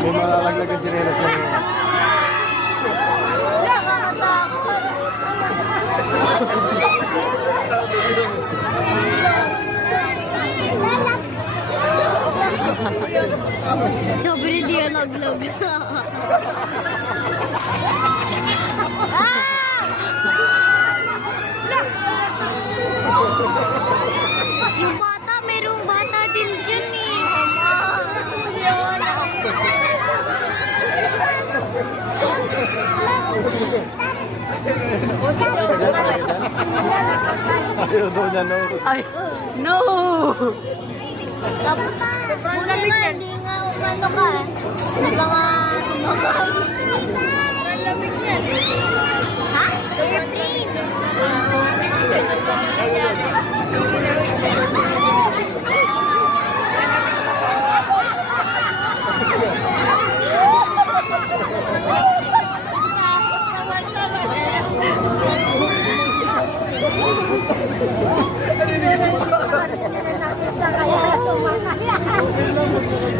May malalaglag ang chinelas na yun. Nakakatakot. Sobrang di yan log-log. Yung bata, merong bata din dyan eh. Ayaw daw niya, no? Ay, no! Tapos, sobrang lamig yan. Hindi nga umano ka. Hindi ka nga kumakain. Sobrang lamig yan. Ha? 13.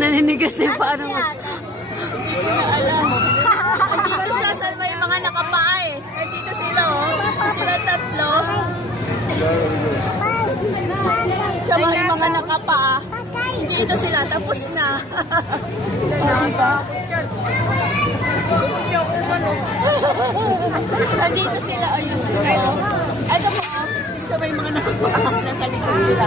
Naninigas din paano mo. Dito siya sa may mga nakapaa eh. Eh dito sila oh. Dito sila tatlo. Sa may mga nakapaa. Dito sila. Tapos na. Nakakapot yan. Dito sila. Ayun sila. Ay, ito po. Sa may mga nakapaa. Nasa likod sila.